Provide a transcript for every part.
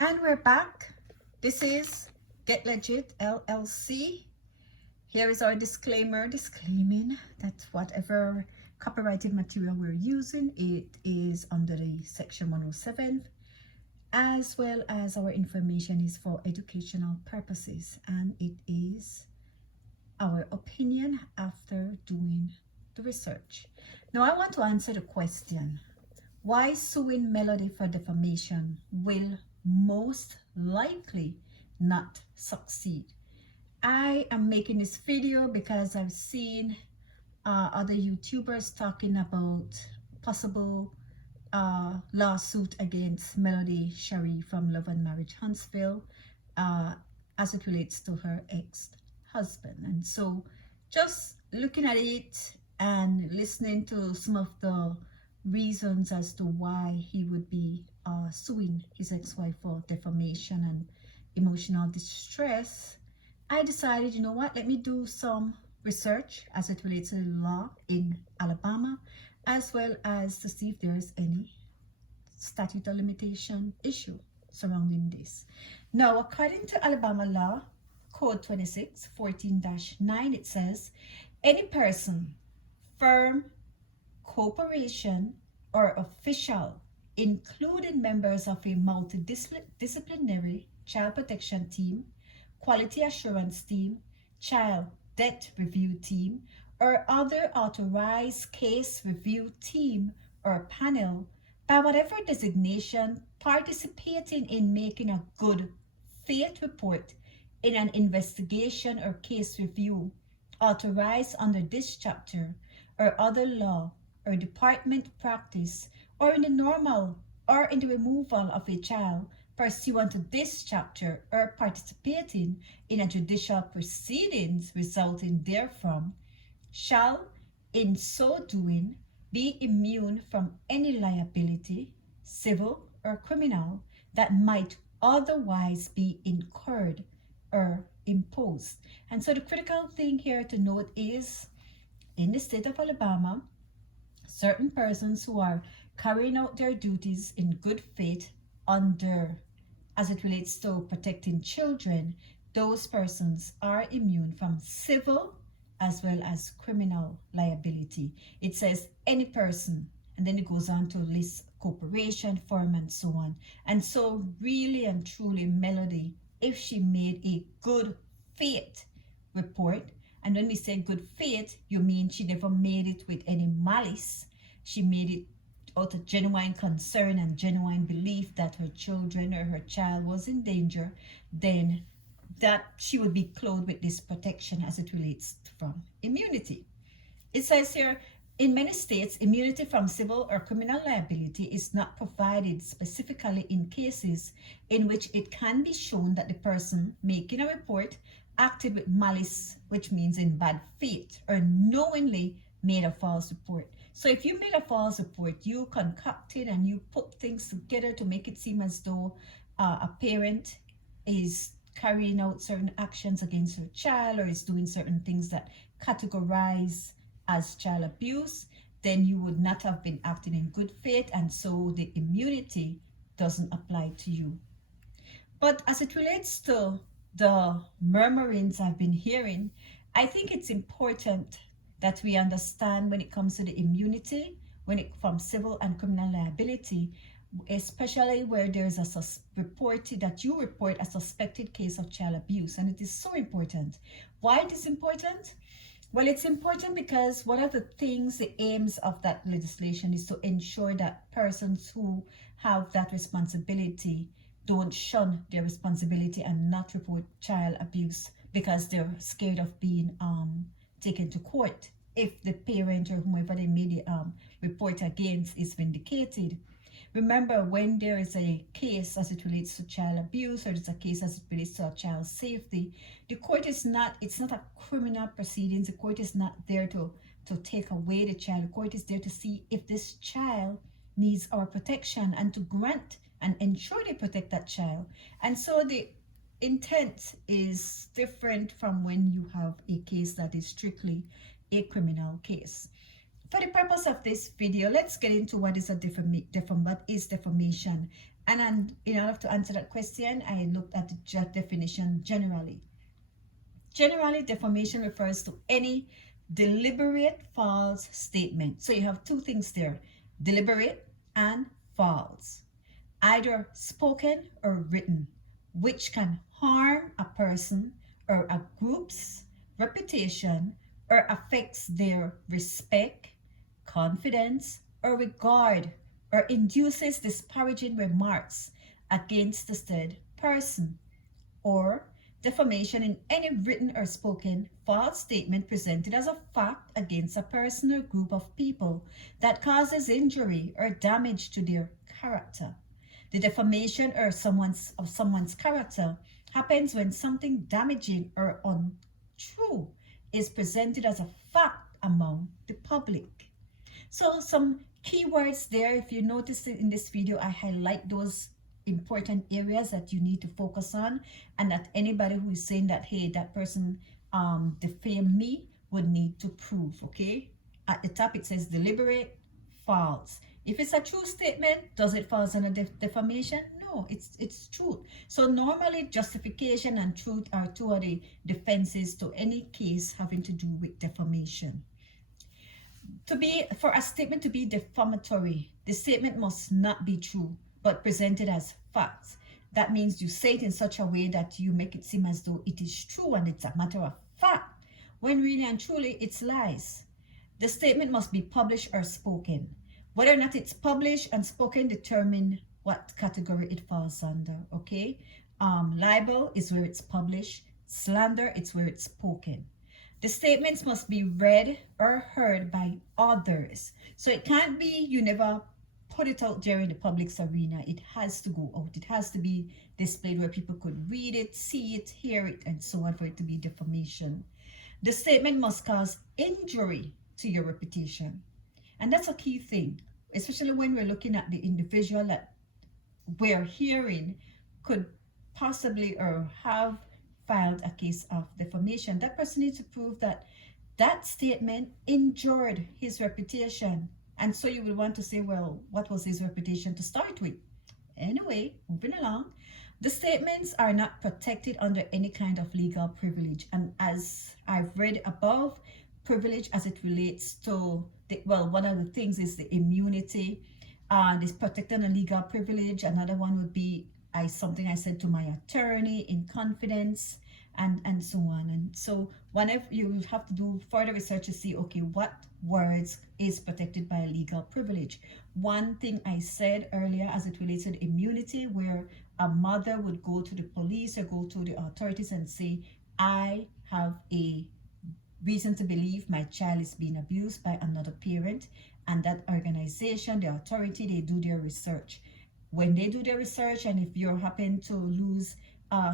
And we're back. This is Get Legit LLC. Here is our disclaimer disclaiming that whatever copyrighted material we're using, it is under the section 107, as well as our information is for educational purposes, and it is our opinion after doing the research. Now I want to answer the question, why suing Melody for defamation will most likely not succeed. I am making this video because I've seen other YouTubers talking about possible lawsuit against Melody Sherry from Love and Marriage Huntsville as it relates to her ex-husband. And so just looking at it and listening to some of the reasons as to why he would be suing his ex-wife for defamation and emotional distress, I decided, you know what, let me do some research as it relates to the law in Alabama, as well as to see if there is any statute of limitation issue surrounding this. Now, according to Alabama law, Code 26, 14-9, it says, any person, firm, corporation, or official, including members of a multidisciplinary child protection team, quality assurance team, child debt review team, or other authorized case review team or panel, by whatever designation, participating in making a good faith report in an investigation or case review authorized under this chapter or other law or department practice, or in the normal or in the removal of a child pursuant to this chapter, or participating in a judicial proceedings resulting therefrom, shall in so doing be immune from any liability, civil or criminal, that might otherwise be incurred or imposed. And so the critical thing here to note is, in the state of Alabama, certain persons who are carrying out their duties in good faith under, as it relates to protecting children, those persons are immune from civil as well as criminal liability. It says any person, and then it goes on to list corporation, firm, and so on. And so really and truly, Melody, if she made a good faith report, and when we say good faith, you mean she never made it with any malice. She made it out of genuine concern and genuine belief that her children or her child was in danger, then that she would be clothed with this protection as it relates from immunity. It says here, in many states, immunity from civil or criminal liability is not provided specifically in cases in which it can be shown that the person making a report acted with malice, which means in bad faith, or knowingly made a false report. So if you made a false report, you concocted and you put things together to make it seem as though a parent is carrying out certain actions against her child, or is doing certain things that categorize as child abuse, then you would not have been acting in good faith, and so the immunity doesn't apply to you. But as it relates to the murmurings I've been hearing, I think it's important that we understand when it comes to the immunity, when it from civil and criminal liability, especially where there's a reported that you report a suspected case of child abuse. And it is so important. Why it is important? Well, it's important because one of the things, the aims of that legislation is to ensure that persons who have that responsibility don't shun their responsibility and not report child abuse because they're scared of being taken to court if the parent or whomever they made the report against is vindicated. Remember, when there is a case as it relates to child abuse, or it's a case as it relates to a child's safety, the court is not, it's not a criminal proceedings. The court is not there to take away the child. The court is there to see if this child needs our protection and to grant and ensure they protect that child. And so the intent is different from when you have a case that is strictly a criminal case. For the purpose of this video, let's get into what is defamation And in order to answer that question, I looked at the definition generally. Generally, defamation refers to any deliberate false statement. So you have two things there, deliberate and false, either spoken or written, which can harm a person or a group's reputation or affects their respect, confidence, or regard, or induces disparaging remarks against the said person, or defamation in any written or spoken false statement presented as a fact against a person or group of people that causes injury or damage to their character. The defamation of someone's character happens when something damaging or untrue is presented as a fact among the public. So some keywords there, if you notice it in this video, I highlight those important areas that you need to focus on, and that anybody who is saying that, hey, that person defamed me, would need to prove. Okay, at the top it says deliberate, false. If it's a true statement, does it fall under defamation? No, it's truth. So normally justification and truth are two of the defenses to any case having to do with defamation. For a statement to be defamatory, the statement must not be true but presented as facts. That means you say it in such a way that you make it seem as though it is true and it's a matter of fact, when really and truly it's lies. The statement must be published or spoken. Whether or not it's published and spoken determine what category it falls under. Okay, libel is where it's published, slander it's where it's spoken. The statements must be read or heard by others. So it can't be you never put it out there in the public's arena. It has to go out. It has to be displayed where people could read it, see it, hear it, and so on for it to be defamation. The statement must cause injury to your reputation. And that's a key thing, especially when we're looking at the individual that we're hearing could possibly or have filed a case of defamation. That person needs to prove that that statement injured his reputation. And so you will want to say, well, what was his reputation to start with? Anyway, moving along. The statements are not protected under any kind of legal privilege. And as I've read above, privilege as it relates to, one of the things is the immunity. It's protected under legal privilege. Another one would be something I said to my attorney in confidence, and so on. And so whenever you have to do further research to see, okay, what words is protected by a legal privilege. One thing I said earlier as it relates to immunity, where a mother would go to the police or go to the authorities and say, I have a reason to believe my child is being abused by another parent, and that organization, the authority, they do their research. When they do their research, and if you happen to lose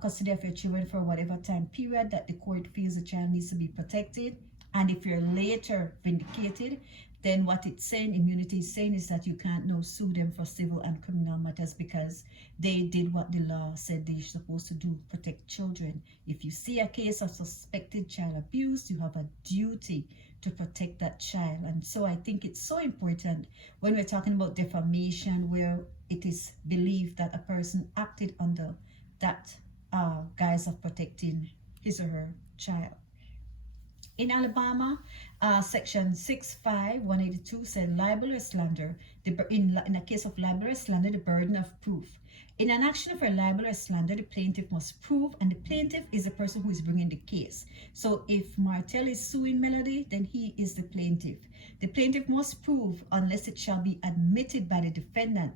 custody of your children for whatever time period that the court feels the child needs to be protected, and if you're later vindicated, then what it's saying, immunity is saying, is that you can't now sue them for civil and criminal matters because they did what the law said they're supposed to do, protect children. If you see a case of suspected child abuse, you have a duty to protect that child. And so I think it's so important when we're talking about defamation, where it is believed that a person acted under that guise of protecting his or her child. In Alabama, section 65182 said libel or slander, in a case of libel or slander, the burden of proof. In an action for libel or slander, the plaintiff must prove, and the plaintiff is the person who is bringing the case. So if Martel is suing Melody, then he is the plaintiff. The plaintiff must prove, unless it shall be admitted by the defendant,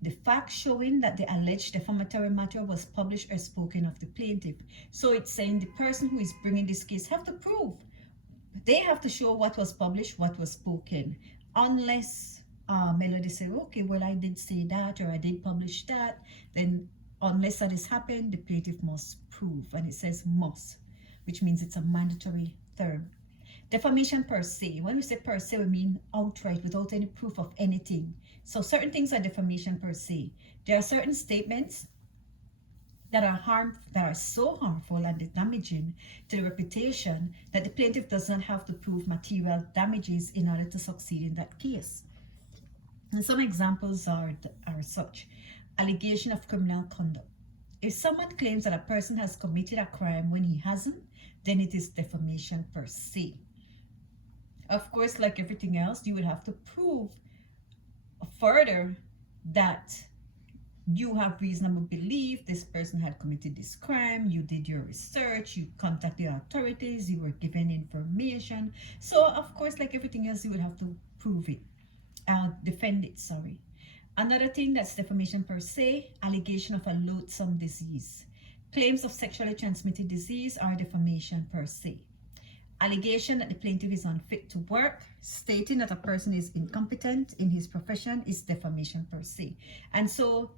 the fact showing that the alleged defamatory matter was published or spoken of the plaintiff. So it's saying the person who is bringing this case have to prove. They have to show what was published, what was spoken. Unless Melody say, okay, well, I did say that, or I did publish that, then unless that has happened, the plaintiff must prove. And it says must, which means it's a mandatory term. Defamation per se. When we say per se, we mean outright, without any proof of anything. So certain things are defamation per se. There are certain statements that are so harmful and damaging to the reputation that the plaintiff does not have to prove material damages in order to succeed in that case. And some examples are such. allegation of criminal conduct. If someone claims that a person has committed a crime when he hasn't, then it is defamation per se. Of course, like everything else, you would have to prove further that you have reasonable belief this person had committed this crime, you did your research, you contacted the authorities, you were given information. So of course, like everything else, you would have to prove it, defend it, sorry. Another thing that's defamation per se, allegation of a loathsome disease. Claims of sexually transmitted disease are defamation per se. Allegation that the plaintiff is unfit to work, stating that a person is incompetent in his profession is defamation per se. And so,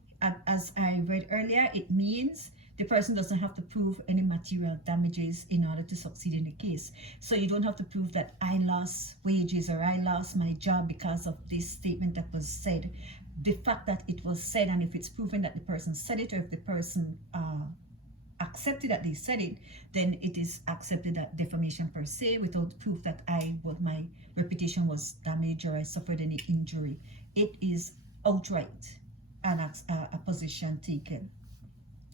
as I read earlier, it means the person doesn't have to prove any material damages in order to succeed in the case. So you don't have to prove that I lost wages or I lost my job because of this statement that was said. The fact that it was said, and if it's proven that the person said it, or if the person accepted that they said it, then it is accepted that defamation per se without proof that my reputation was damaged or I suffered any injury. It is outright a position taken.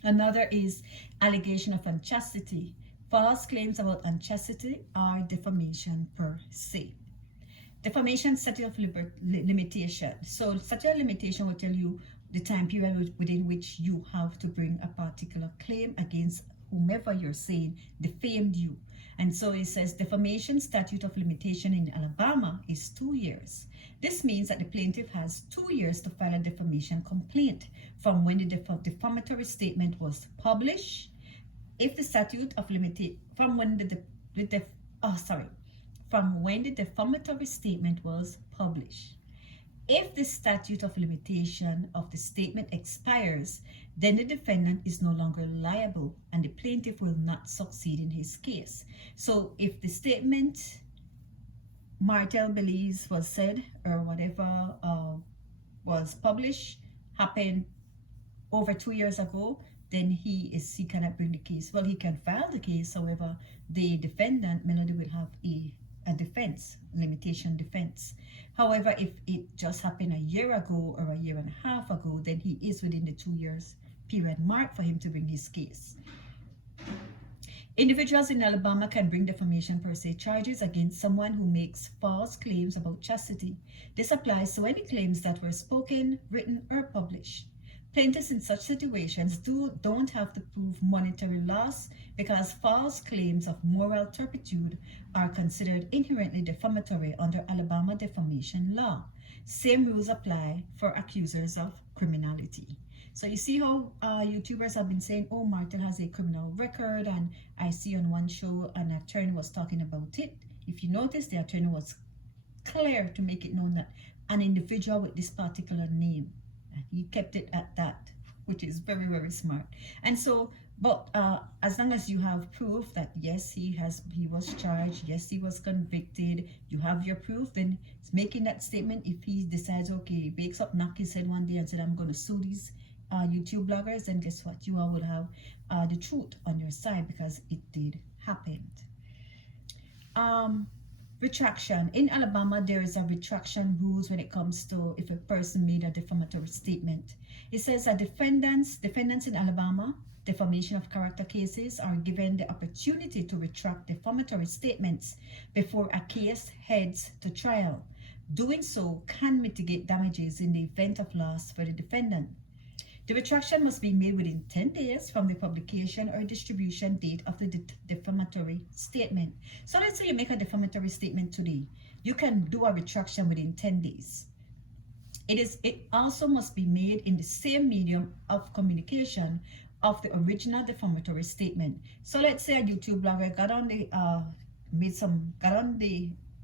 Another is allegation of unchastity. False claims about unchastity are defamation per se. Defamation statute of limitation. So statute of limitation will tell you the time period within which you have to bring a particular claim against whomever you're saying defamed you. And so it says defamation statute of limitation in Alabama is 2 years. This means that the plaintiff has 2 years to file a defamation complaint from when the defamatory statement was published. If the statute of limitation, from when the defamatory statement was published. If the statute of limitation of the statement expires, then the defendant is no longer liable and the plaintiff will not succeed in his case. So if the statement Martel believes was said or whatever was published happened over 2 years ago, then he cannot bring the case. Well, he can file the case. However, the defendant, Melody, will have a defense, limitation defense. However, if it just happened a year ago or a year and a half ago, then he is within the 2 years period mark for him to bring his case. Individuals in Alabama can bring defamation per se charges against someone who makes false claims about chastity. This applies to any claims that were spoken, written, or published. Plaintiffs in such situations don't have to prove monetary loss because false claims of moral turpitude are considered inherently defamatory under Alabama defamation law. Same rules apply for accusers of criminality. So you see how YouTubers have been saying, oh, Martel has a criminal record, and I see on one show an attorney was talking about it. If you notice, the attorney was clear to make it known that an individual with this particular name, he kept it at that, which is very, very smart. And so, but as long as you have proof that yes, he was charged, yes, he was convicted, you have your proof, then it's making that statement. If he decides, okay, wakes up, knock his head one day and said, I'm going to sue these YouTube bloggers, then guess what? You all will have the truth on your side because it did happen. Retraction. In Alabama, there is a retraction rules when it comes to if a person made a defamatory statement. It says that defendants in Alabama, defamation of character cases, are given the opportunity to retract defamatory statements before a case heads to trial. Doing so can mitigate damages in the event of loss for the defendant. The retraction must be made within 10 days from the publication or distribution date of the defamatory statement. So let's say you make a defamatory statement today. You can do a retraction within 10 days. It also must be made in the same medium of communication of the original defamatory statement. So let's say a YouTube blogger got on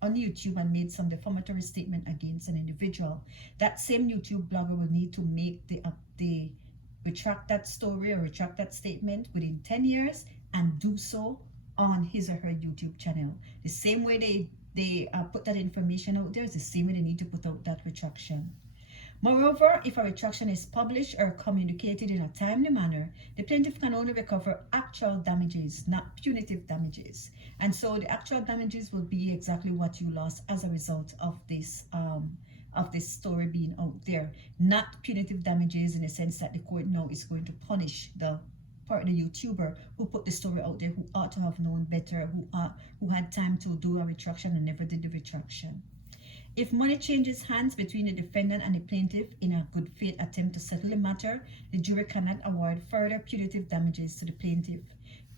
YouTube and made some defamatory statement against an individual. That same YouTube blogger will need to make the retract that story or retract that statement within 10 years and do so on his or her YouTube channel. The same way they put that information out there is the same way they need to put out that retraction. Moreover, if a retraction is published or communicated in a timely manner, the plaintiff can only recover actual damages, not punitive damages. And so the actual damages will be exactly what you lost as a result of this of this story being out there. Not punitive damages in the sense that the court now is going to punish the YouTuber who put the story out there, who ought to have known better, who had time to do a retraction and never did the retraction. If money changes hands between the defendant and the plaintiff in a good faith attempt to settle the matter, the jury cannot award further punitive damages to the plaintiff.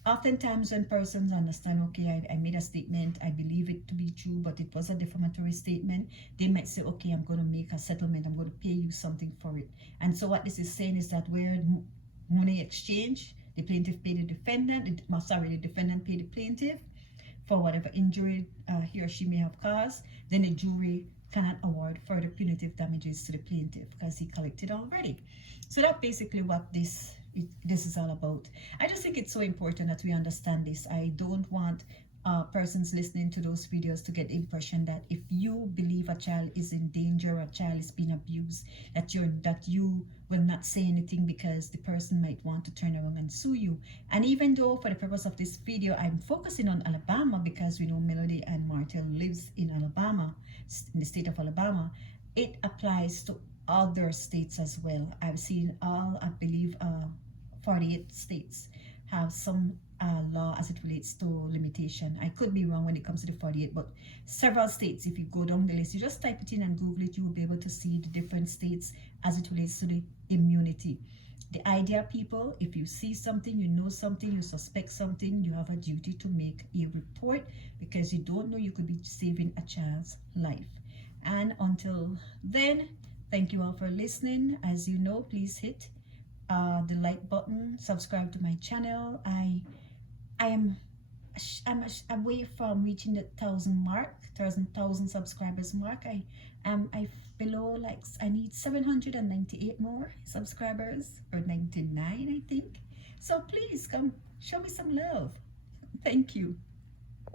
Oftentimes when persons understand, okay, I made a statement, I believe it to be true, but it was a defamatory statement, they might say, okay, I'm going to make a settlement, I'm going to pay you something for it. And so what this is saying is that where money exchange, the plaintiff paid the defendant, the defendant paid the plaintiff for whatever injury he or she may have caused, then the jury cannot award further punitive damages to the plaintiff because he collected already. So that's basically what this is all about. I just think it's so important that we understand this. I don't want persons listening to those videos to get the impression that if you believe a child is in danger, a child is being abused, that you will not say anything because the person might want to turn around and sue you. And even though for the purpose of this video I'm focusing on Alabama because we know Melody and Martel lives in Alabama, in the state of Alabama, it applies to other states as well. I've seen all, I believe 48 states have some law as it relates to limitation. I could be wrong when it comes to the 48, but several states, if you go down the list, you just type it in and Google it, you will be able to see the different states as it relates to the immunity. The idea, people, if you see something, you know something, you suspect something, you have a duty to make a report because you don't know, you could be saving a child's life. And until then, thank you all for listening. As you know, please hit the like button, subscribe to my channel. I'm away from reaching the 1,000 subscribers mark. I below, like, I need 798 more subscribers, or 99 I think. So please come show me some love. Thank you.